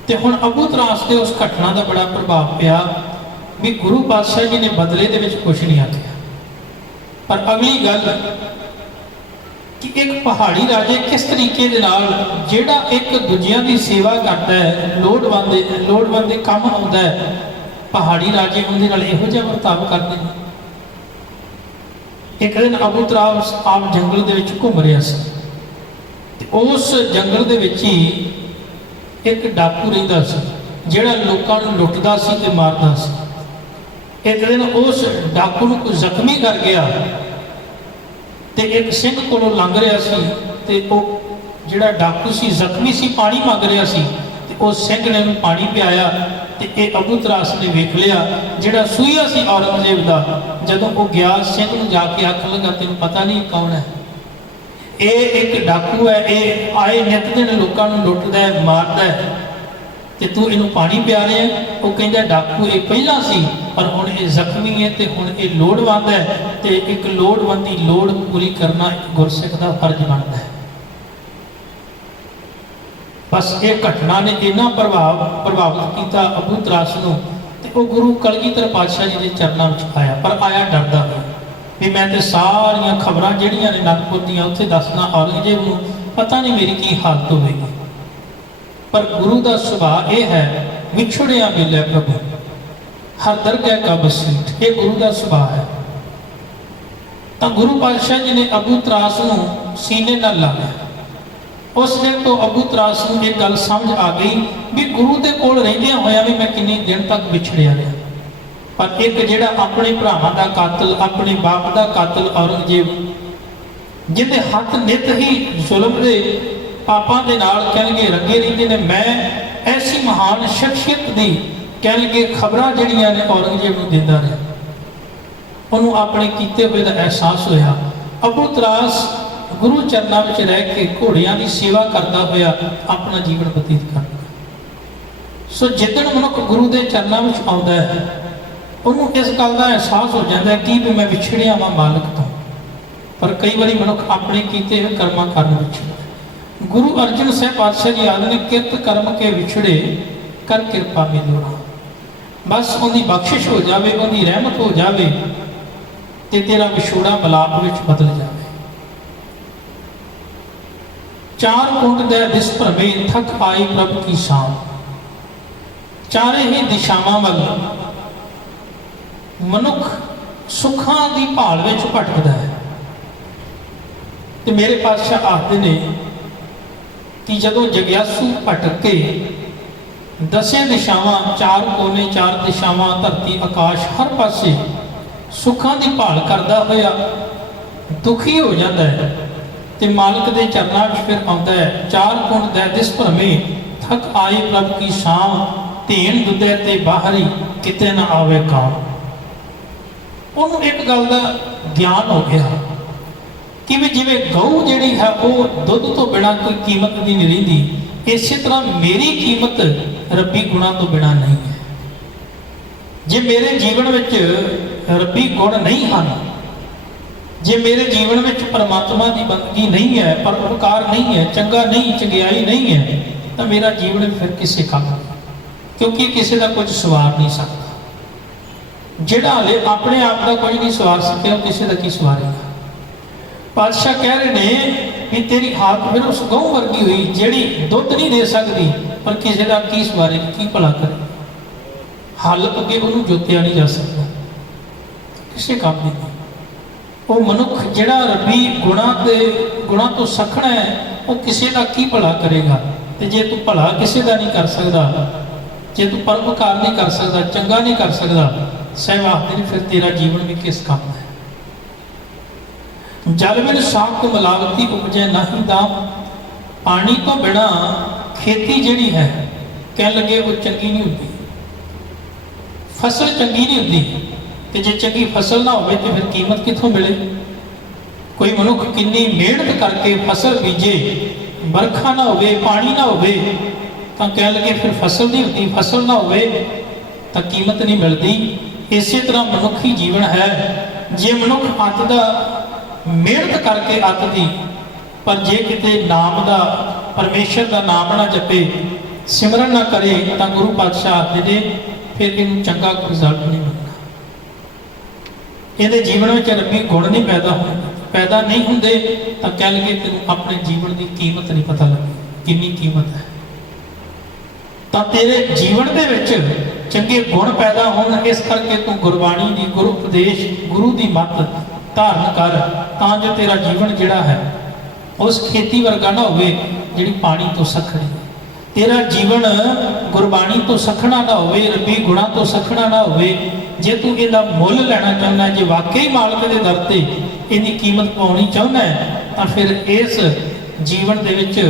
ਤੇ ਹੁਣ ਅਬੂ ਤਰਾਸ ਦੇ ਉਸ ਘਟਨਾ ਦਾ ਬੜਾ ਪ੍ਰਭਾਵ ਪਿਆ ਵੀ ਗੁਰੂ ਪਾਤਸ਼ਾਹ ਜੀ ਨੇ ਬਦਲੇ ਦੇ ਵਿੱਚ ਕੁਛ ਨਹੀਂ ਆਖਿਆ। ਪਰ ਅਗਲੀ ਗੱਲ ਕਿ ਇੱਕ ਪਹਾੜੀ ਰਾਜੇ ਕਿਸ ਤਰੀਕੇ ਦੇ ਨਾਲ, ਜਿਹੜਾ ਇੱਕ ਦੂਜਿਆਂ ਦੀ ਸੇਵਾ ਕਰਦਾ ਹੈ, ਲੋੜਵੰਦ ਦੇ ਕੰਮ ਆਉਂਦਾ ਹੈ, ਪਹਾੜੀ ਰਾਜੇ ਉਹਦੇ ਨਾਲ ਇਹੋ ਜਿਹਾ ਵਰਤਾਵ ਕਰਦੇ ਨੇ। ਇੱਕ ਦਿਨ ਅਬੂ ਤਰਾਸ ਆਪ ਜੰਗਲ ਦੇ ਵਿੱਚ ਘੁੰਮ ਰਿਹਾ ਸੀ, ਤੇ ਉਸ ਜੰਗਲ ਦੇ ਵਿੱਚ ਹੀ ਇੱਕ ਡਾਕੂ ਰਹਿੰਦਾ ਸੀ, ਜਿਹੜਾ ਲੋਕਾਂ ਨੂੰ ਲੁੱਟਦਾ ਸੀ ਤੇ ਮਾਰਦਾ ਸੀ। ਇੱਕ ਦਿਨ ਉਸ ਡਾਕੂ ਨੂੰ ਕੋਈ ਜ਼ਖਮੀ ਕਰ ਗਿਆ, ਤੇ ਇੱਕ ਸਿੰਘ ਕੋਲੋਂ ਲੰਘ ਰਿਹਾ ਸੀ, ਤੇ ਉਹ ਜਿਹੜਾ ਡਾਕੂ ਸੀ ਜ਼ਖਮੀ ਸੀ, ਪਾਣੀ ਮੰਗ ਰਿਹਾ ਸੀ, ਤੇ ਉਸ ਸਿੰਘ ਨੇ ਉਹਨੂੰ ਪਾਣੀ ਪਿਆਇਆ। ਤੇ ਇਹ ਅਬੂ ਤਰਾਸ ਨੇ ਵੇਖ ਲਿਆ, ਜਿਹੜਾ ਸੂਈਆ ਸੀ ਔਰੰਗਜ਼ੇਬ ਦਾ, ਜਦੋਂ ਉਹ ਗਿਆ ਸਿੰਘ ਨੂੰ ਜਾ ਕੇ ਆਖਣ ਲੱਗਾ ਤੈਨੂੰ ਪਤਾ ਨਹੀਂ ਕੌਣ ਹੈ? ਇਹ ਇੱਕ ਡਾਕੂ ਹੈ, ਇਹ ਆਏ ਨਿਤ ਦਿਨ ਲੋਕਾਂ ਨੂੰ ਲੁੱਟਦਾ ਹੈ, ਮਾਰਦਾ ਹੈ, ਤੇ ਤੂੰ ਇਹਨੂੰ ਪਾਣੀ ਪਿਆ ਰਿਹਾ। ਉਹ ਕਹਿੰਦਾ ਡਾਕੂ ਇਹ ਪਹਿਲਾਂ ਸੀ, ਪਰ ਹੁਣ ਇਹ ਜ਼ਖਮੀ ਹੈ, ਤੇ ਹੁਣ ਇਹ ਲੋੜਵੰਦ ਹੈ, ਤੇ ਇੱਕ ਲੋੜਵੰਦ ਦੀ ਲੋੜ ਪੂਰੀ ਕਰਨਾ ਇੱਕ ਗੁਰਸਿੱਖ ਦਾ ਫਰਜ਼ ਬਣਦਾ ਹੈ। ਬਸ ਇਹ ਘਟਨਾ ਨੇ ਇੰਨਾ ਪ੍ਰਭਾਵਿਤ ਕੀਤਾ ਅਬੂ ਤਰਾਸ ਨੂੰ, ਤੇ ਉਹ ਗੁਰੂ ਕਲਗੀਧਰ ਪਾਤਸ਼ਾਹ ਜੀ ਦੇ ਚਰਨਾਂ ਵਿੱਚ ਆਇਆ। ਪਰ ਆਇਆ ਡਰਦਾ ਹੋਇਆ ਵੀ ਮੈਂ ਤੇ ਸਾਰੀਆਂ ਖਬਰਾਂ ਜਿਹੜੀਆਂ ਨੇ ਅਨੰਦਪੁਰ ਦੀਆਂ ਉੱਥੇ ਦੱਸਣਾ, ਔਰੰਗਜ਼ੇਬ ਨੂੰ ਪਤਾ ਨਹੀਂ ਮੇਰੀ ਕੀ ਹਾਲਤ ਹੋਵੇਗੀ। ਪਰ ਗੁਰੂ ਦਾ ਸੁਭਾਅ ਇਹ ਹੈ, ਵਿਛੜਿਆ ਮਿਲਿਆ ਪ੍ਰਭੂ ਹਰ ਦਰਗਾਹ ਕਾ ਬਸੀਠ, ਇਹ ਗੁਰੂ ਦਾ ਸੁਭਾਅ ਹੈ। ਤਾਂ ਗੁਰੂ ਪਾਤਸ਼ਾਹ ਜੀ ਨੇ ਅਬੂ ਤਰਾਸ ਨੂੰ ਸੀਨੇ ਨਾਲ ਲਾ ਲਿਆ। ਉਸ ਦਿਨ ਤੋਂ ਅਬੂ ਤਰਾਸ ਨੂੰ ਇਹ ਗੱਲ ਸਮਝ ਆ ਗਈ ਵੀ ਗੁਰੂ ਦੇ ਕੋਲ ਰਹਿੰਦਿਆਂ ਹੋਇਆ ਵੀ ਮੈਂ ਕਿੰਨੇ ਦਿਨ ਤੱਕ ਵਿਛੜਿਆ ਰਿਹਾ। ਪਰ ਇੱਕ ਜਿਹੜਾ ਆਪਣੇ ਭਰਾਵਾਂ ਦਾ ਕਾਤਲ, ਆਪਣੇ ਬਾਪ ਦਾ ਕਾਤਲ ਔਰੰਗਜ਼ੇਬ, ਜਿਹਦੇ ਹੱਥ ਨਿਤ ਹੀ ਜ਼ੁਲਮ ਦੇ ਪਾਪਾਂ ਦੇ ਨਾਲ ਕਹਿਣਗੇ ਰੰਗੇ ਰਹਿੰਦੇ ਨੇ, ਮੈਂ ਐਸੀ ਮਹਾਨ ਸ਼ਖਸੀਅਤ ਦੀ ਕਹਿਣਗੇ ਖਬਰਾਂ ਜਿਹੜੀਆਂ ਨੇ ਔਰੰਗਜ਼ੇਬ ਨੂੰ ਦਿੰਦਾ ਰਿਹਾ। ਉਹਨੂੰ ਆਪਣੇ ਕੀਤੇ ਹੋਏ ਦਾ ਅਹਿਸਾਸ ਹੋਇਆ। ਅਬੂ ਤਰਾਸ ਗੁਰੂ ਚਰਨਾਂ ਵਿੱਚ ਰਹਿ ਕੇ ਘੋੜਿਆਂ ਦੀ ਸੇਵਾ ਕਰਦਾ ਹੋਇਆ ਆਪਣਾ ਜੀਵਨ ਬਤੀਤ ਕਰਦਾ। ਸੋ ਜਿੱਦਣ ਮਨੁੱਖ ਗੁਰੂ ਦੇ ਚਰਨਾਂ ਵਿੱਚ ਆਉਂਦਾ ਹੈ, ਉਹਨੂੰ ਇਸ ਗੱਲ ਦਾ ਅਹਿਸਾਸ ਹੋ ਜਾਂਦਾ ਹੈ ਕਿ ਵੀ ਮੈਂ ਵਿਛੜਿਆ ਵਾਂ ਮਾਲਕ ਤੋਂ। ਪਰ ਕਈ ਵਾਰੀ ਮਨੁੱਖ ਆਪਣੇ ਕੀਤੇ ਹੋਏ ਕਰਮਾਂ ਕਾਰਨ ਵਿਛੜਦਾ। ਗੁਰੂ ਅਰਜਨ ਸਾਹਿਬ ਪਾਤਸ਼ਾਹ ਜੀ ਆਖਦੇ ਨੇ ਕਿਰਤ ਕਰਮ ਕੇ ਵਿਛੜੇ ਕਰ ਕਿਰਪਾ ਮਿਲੋਣਾ। ਬਸ ਉਹਦੀ ਬਖਸ਼ਿਸ਼ ਹੋ ਜਾਵੇ, ਉਹਦੀ ਰਹਿਮਤ ਹੋ ਜਾਵੇ, ਤੇ ਤੇਰਾ ਵਿਛੋੜਾ ਮਿਲਾਪ ਵਿੱਚ ਬਦਲ ਜਾਵੇ। ਚਾਰ ਕੁੰਡ ਦੇ ਦਿਸ ਭਰਮੇ ਥਕ ਆਈ ਪ੍ਰਭ ਕੀ ਸ਼ਾਨ। ਚਾਰੇ ਹੀ ਦਿਸ਼ਾਵਾਂ ਵੱਲ ਮਨੁੱਖ ਸੁੱਖਾਂ ਦੀ ਭਾਲ ਵਿੱਚ ਭਟਕਦਾ ਹੈ। ਤੇ ਮੇਰੇ ਪਾਤਸ਼ਾਹ ਆਖਦੇ ਨੇ ਕਿ ਜਦੋਂ ਜਗਿਆਸੂ ਭਟਕ ਕੇ ਦਸੇ ਦਿਸ਼ਾਵਾਂ, ਚਾਰ ਕੋਨੇ, ਚਾਰ ਦਿਸ਼ਾਵਾਂ, ਧਰਤੀ, ਆਕਾਸ਼, ਹਰ ਪਾਸੇ ਸੁੱਖਾਂ ਦੀ ਭਾਲ ਕਰਦਾ ਹੋਇਆ ਦੁਖੀ ਹੋ ਜਾਂਦਾ ਹੈ, ਤੇ ਮਾਲਕ ਦੇ ਚਰਨਾਂ ਵਿੱਚ ਫਿਰ ਆਉਂਦਾ ਹੈ। ਚਾਰ ਕੁੰਡ ਦੇ ਦਿਸ ਭਰਮੇ ਥਕ ਆਈ ਪ੍ਰਭ ਕੀ ਸ਼ਾਮ, ਧੀਨ ਦੁੱਧੇ ਤੇ ਬਾਹਰੀ ਕਿਤੇ ਨਾ ਆਵੇ ਕਾਮ। ਉਹਨੂੰ ਇੱਕ ਗੱਲ ਦਾ ਗਿਆਨ ਹੋ ਗਿਆ ਕਿ ਵੀ ਜਿਵੇਂ ਗਊ ਜਿਹੜੀ ਹੈ ਉਹ ਦੁੱਧ ਤੋਂ ਬਿਨਾਂ ਕੋਈ ਕੀਮਤ ਦੀ ਨਹੀਂ ਰਹਿੰਦੀ, ਇਸੇ ਤਰ੍ਹਾਂ ਮੇਰੀ ਕੀਮਤ ਰੱਬੀ ਗੁਣਾਂ ਤੋਂ ਬਿਨਾਂ ਨਹੀਂ ਹੈ। ਜੇ ਮੇਰੇ ਜੀਵਨ ਵਿੱਚ ਰੱਬੀ ਗੁਣ ਨਹੀਂ ਹਨ, ਜੇ ਮੇਰੇ ਜੀਵਨ ਵਿੱਚ ਪਰਮਾਤਮਾ ਦੀ ਬੰਦਗੀ ਨਹੀਂ ਹੈ, ਪਰਉਪਕਾਰ ਨਹੀਂ ਹੈ, ਚੰਗਾ ਨਹੀਂ, ਚੰਗਿਆਈ ਨਹੀਂ ਹੈ, ਤਾਂ ਮੇਰਾ ਜੀਵਨ ਫਿਰ ਕਿਸੇ ਕੰਮ ਨਹੀਂ, ਕਿਉਂਕਿ ਕਿਸੇ ਦਾ ਕੁਝ ਸਵਾਰ ਨਹੀਂ ਸਕਦਾ। ਜਿਹੜਾ ਹਲੇ ਆਪਣੇ ਆਪ ਦਾ ਕੁਝ ਨਹੀਂ ਸਵਾਰ ਸਕਿਆ, ਉਹ ਕਿਸੇ ਦਾ ਕੀ ਸਵਾਰੇਗਾ। ਪਾਤਸ਼ਾਹ ਕਹਿ ਰਹੇ ਨੇ ਵੀ ਤੇਰੀ ਹਾਲਤ ਫਿਰ ਉਸ ਗਊ ਵਰਗੀ ਹੋਈ ਜਿਹੜੀ ਦੁੱਧ ਨਹੀਂ ਦੇ ਸਕਦੀ, ਪਰ ਕਿਸੇ ਦਾ ਕੀ ਸਵਾਰੇ, ਕੀ ਭਲਾ ਕਰੇ। ਹਾਲਤ ਅੱਗੇ ਉਹਨੂੰ ਜੋਤਿਆ ਨਹੀਂ ਜਾ ਸਕਦਾ, ਕਿਸੇ ਕੰਮ ਦੀ ਨਹੀਂ। ਉਹ ਮਨੁੱਖ ਜਿਹੜਾ ਰੱਬੀ ਗੁਣਾਂ ਤੋਂ ਸਖਣਾ ਹੈ, ਉਹ ਕਿਸੇ ਦਾ ਕੀ ਭਲਾ ਕਰੇਗਾ। ਤੇ ਜੇ ਤੂੰ ਭਲਾ ਕਿਸੇ ਦਾ ਨਹੀਂ ਕਰ ਸਕਦਾ, ਜੇ ਤੂੰ ਪਰਉਪਕਾਰ ਨਹੀਂ ਕਰ ਸਕਦਾ, ਚੰਗਾ ਨਹੀਂ ਕਰ ਸਕਦਾ, ਸਾਹਿਬ ਆਖਦੇ ਨੇ ਫਿਰ ਤੇਰਾ ਜੀਵਨ ਵੀ ਕਿਸ ਕੰਮ ਦਾ ਹੈ। ਜਲ ਬਿਨ ਸਾਖ ਮਿਲਾਵਟੀ ਉਪਜੈ ਨਹੀਂ ਦਾਮ। ਪਾਣੀ ਤੋਂ ਬਿਨਾ खेती ਜਿਹੜੀ ਹੈ ਕਹਿ ਲਗੇ ਉਹ ਚੰਗੀ ਨਹੀਂ ਹੁੰਦੀ, ਫਸਲ ਚੰਗੀ ਨਹੀਂ ਹੁੰਦੀ। ਤੇ ਜੇ ਚੰਗੀ ਫਸਲ ਨਾ ਹੋਵੇ ਤੇ ਫਿਰ ਕੀਮਤ ਕਿੱਥੋਂ ਮਿਲੇ? ਕੋਈ ਮਨੁੱਖ ਕਿੰਨੀ ਮਿਹਨਤ ਕਰਕੇ ਫਸਲ ਬੀਜੇ, ਬਰਖਾ ਨਾ ਹੋਵੇ, ਪਾਣੀ ਨਾ ਹੋਵੇ ਤਾਂ ਕਹਿ ਲਗੇ ਫਿਰ ਫਸਲ ਨਹੀਂ ਹੁੰਦੀ। ਫਸਲ ਨਾ ਹੋਵੇ ਤਾਂ ਕੀਮਤ ਨਹੀਂ ਮਿਲਦੀ। ਇਸੇ ਤਰ੍ਹਾਂ ਮਨੁੱਖੀ ਜੀਵਨ ਹੈ। ਜੇ ਮਨੁੱਖ ਅੱਤ ਦਾ ਮਿਹਨਤ ਕਰਕੇ ਅੱਤ ਦੀ, ਪਰ ਜੇ ਕਿਤੇ ਨਾਮ ਦਾ, ਪਰਮੇਸ਼ਰ ਦਾ ਨਾਮ ਨਾ ਜਪੇ, ਸਿਮਰਨ ਨਾ ਕਰੇ ਤਾਂ ਗੁਰੂ ਪਾਤਸ਼ਾਹ ਆਖਦੇ ਨੇ ਫਿਰ ਇਹਨੂੰ ਚੰਗਾ ਰਿਜ਼ਲਟ ਨਹੀਂ ਮਿਲਦਾ। ਇਹਦੇ ਜੀਵਨ ਵਿੱਚ ਰੱਬੀ ਗੁਣ ਨਹੀਂ ਪੈਦਾ ਨਹੀਂ ਹੁੰਦੇ ਤਾਂ ਕਹਿ ਲਗੇ ਤੈਨੂੰ ਆਪਣੇ ਜੀਵਨ ਦੀ ਕੀਮਤ ਨਹੀਂ ਪਤਾ ਲੱਗੀ, ਕਿੰਨੀ ਕੀਮਤ ਹੈ। ਤਾਂ ਤੇਰੇ ਜੀਵਨ ਦੇ ਵਿੱਚ ਚੰਗੇ ਗੁਣ ਪੈਦਾ ਹੋਣ, ਇਸ ਕਰਕੇ ਤੂੰ ਗੁਰਬਾਣੀ ਦੀ, ਗੁਰੂ ਉਪਦੇਸ਼, ਗੁਰੂ ਦੀ ਮੱਤ ਧਾਰਨ ਕਰ, ਤਾਂ ਜੋ ਤੇਰਾ ਜੀਵਨ ਜਿਹੜਾ ਹੈ ਉਸ ਖੇਤੀ ਵਰਗਾ ਨਾ ਹੋਵੇ ਜਿਹੜੀ ਪਾਣੀ ਤੋਂ ਸਖਣੀ। ਤੇਰਾ ਜੀਵਨ ਗੁਰਬਾਣੀ ਤੋਂ ਸਖਣਾ ਨਾ ਹੋਵੇ, ਰੱਬੀ ਗੁਣਾਂ ਤੋਂ ਸਖਣਾ ਨਾ ਹੋਵੇ। ਜੇ ਤੂੰ ਇਹਦਾ ਮੁੱਲ ਲੈਣਾ ਚਾਹੁੰਦਾ, ਜੇ ਵਾਕਈ ਮਾਲਕ ਦੇ ਦਰ ਤੇ ਇਹਦੀ ਕੀਮਤ ਪਾਉਣੀ ਚਾਹੁੰਦਾ ਤਾਂ ਫਿਰ ਇਸ ਜੀਵਨ ਦੇ ਵਿੱਚ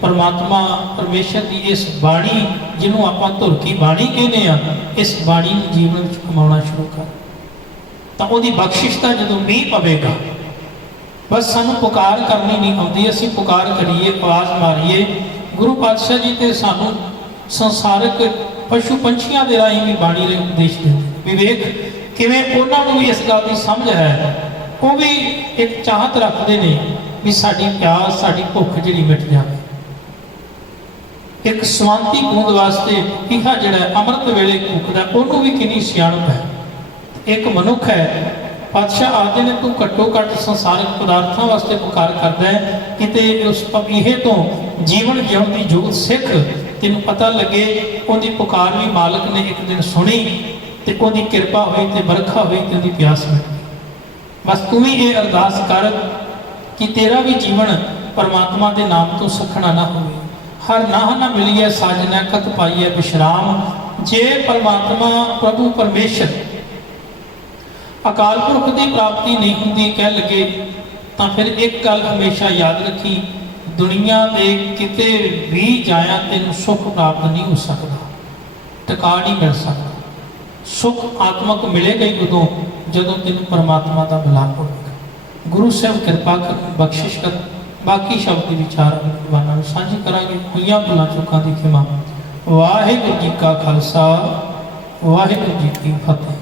ਪਰਮਾਤਮਾ, ਪਰਮੇਸ਼ਰ ਦੀ ਇਸ ਬਾਣੀ, ਜਿਹਨੂੰ ਆਪਾਂ ਧੁਰ ਕੀ ਬਾਣੀ ਕਹਿੰਦੇ ਆ, ਇਸ ਬਾਣੀ ਨੂੰ ਜੀਵਨ ਵਿੱਚ ਕਮਾਉਣਾ ਸ਼ੁਰੂ ਕਰ। ਤਾਂ ਉਹਦੀ ਬਖਸ਼ਿਸ਼ ਦਾ ਜਦੋਂ ਮੀਂਹ ਪਵੇਗਾ, ਬਸ ਸਾਨੂੰ ਪੁਕਾਰ ਕਰਨੀ ਨਹੀਂ ਆਉਂਦੀ, ਅਸੀਂ ਪੁਕਾਰ ਕਰੀਏ, ਆਵਾਜ਼ ਮਾਰੀਏ। ਗੁਰੂ ਪਾਤਸ਼ਾਹ ਜੀ ਤੇ ਸਾਨੂੰ ਸੰਸਾਰਿਕ ਪਸ਼ੂ ਪੰਛੀਆਂ ਦੇ ਰਾਹੀਂ ਵੀ ਬਾਣੀ ਦੇ ਉਪਦੇਸ਼ ਦਿੰਦੇ ਵੀ ਵੇਖ ਕਿਵੇਂ ਉਹਨਾਂ ਨੂੰ ਵੀ ਇਸ ਗੱਲ ਦੀ ਸਮਝ ਹੈ। ਉਹ ਵੀ ਇੱਕ ਚਾਹਤ ਰੱਖਦੇ ਨੇ ਵੀ ਸਾਡੀ ਪਿਆਸ, ਸਾਡੀ ਭੁੱਖ ਜਿਹੜੀ ਮਿਟ ਜਾਵੇ। ਇੱਕ ਸਵਾਂਤੀ ਬੂੰਦ ਵਾਸਤੇ ਪੀਹਾ ਜਿਹੜਾ ਅੰਮ੍ਰਿਤ ਵੇਲੇ ਕੂਕਦਾ, ਉਹਨੂੰ ਵੀ ਕਿੰਨੀ ਸਿਆਣਪ ਹੈ। ਇੱਕ ਮਨੁੱਖ ਹੈ, ਪਾਤਸ਼ਾਹ ਆਖਦੇ ਨੇ ਤੂੰ ਘੱਟੋ ਘੱਟ ਸੰਸਾਰਿਕ ਪਦਾਰਥਾਂ ਵਾਸਤੇ ਪੁਕਾਰ ਕਰਦਾ ਹੈ, ਕਿਤੇ ਉਸ ਪਪੀਹੇ ਤੋਂ ਜੀਵਨ ਜਿਉਣ ਦੀ ਜੋਤ ਸਿੱਖ, ਤੈਨੂੰ ਪਤਾ ਲੱਗੇ ਉਹਦੀ ਪੁਕਾਰ ਵੀ ਮਾਲਕ ਨੇ ਇੱਕ ਦਿਨ ਸੁਣੀ ਤੇ ਉਹਦੀ ਕਿਰਪਾ ਹੋਈ ਤੇ ਬਰਖਾ ਹੋਈ ਤੇ ਉਹਦੀ ਪਿਆਸ ਮਿਟ ਗਈ। ਬਸ ਤੂੰ ਵੀ ਇਹ ਅਰਦਾਸ ਕਰ ਕਿ ਤੇਰਾ ਵੀ ਜੀਵਨ ਪਰਮਾਤਮਾ ਦੇ ਨਾਮ ਤੋਂ ਸਖਣਾ ਨਾ ਹੋਵੇ। ਹਰ ਨਾਹ ਨਾ ਮਿਲੀਏ ਸਾਜਨਾ ਕਤ ਪਾਈਏ ਵਿਸ਼ਰਾਮ। ਜੇ ਪਰਮਾਤਮਾ, ਪ੍ਰਭੂ ਪਰਮੇਸ਼ਰ, ਅਕਾਲ ਪੁਰਖ ਦੀ ਪ੍ਰਾਪਤੀ ਨਹੀਂ ਹੁੰਦੀ ਕਹਿ ਲਗੇ ਤਾਂ ਫਿਰ ਇੱਕ ਗੱਲ ਹਮੇਸ਼ਾ ਯਾਦ ਰੱਖੀ, ਦੁਨੀਆ ਦੇ ਕਿਤੇ ਵੀ ਜਾਇਆ ਤੈਨੂੰ ਸੁੱਖ ਪ੍ਰਾਪਤ ਨਹੀਂ ਹੋ ਸਕਦਾ, ਟਿਕਾ ਨਹੀਂ ਮਿਲ ਸਕਦਾ। ਸੁੱਖ ਆਤਮਕ ਮਿਲੇਗਾ ਹੀ ਉਦੋਂ ਜਦੋਂ ਤੈਨੂੰ ਪਰਮਾਤਮਾ ਦਾ ਮਿਲਾਪ ਹੋਵੇਗਾ। ਗੁਰੂ ਸਾਹਿਬ ਕਿਰਪਾ ਕਰ, ਬਖਸ਼ਿਸ਼ ਕਰ। ਬਾਕੀ ਸ਼ਬਦ ਦੇ ਵਿਚਾਰ ਵਿਦਵਾਨਾਂ ਨੂੰ ਸਾਂਝੇ ਕਰਾਂਗੇ। ਹੋਈਆਂ ਭੁੱਲਾਂ ਚੁੱਕਾਂ ਦੀ ਖਿਮਾ। ਵਾਹਿਗੁਰੂ ਜੀ ਕਾ ਖਾਲਸਾ, ਵਾਹਿਗੁਰੂ ਜੀ ਕੀ ਫਤਿਹ।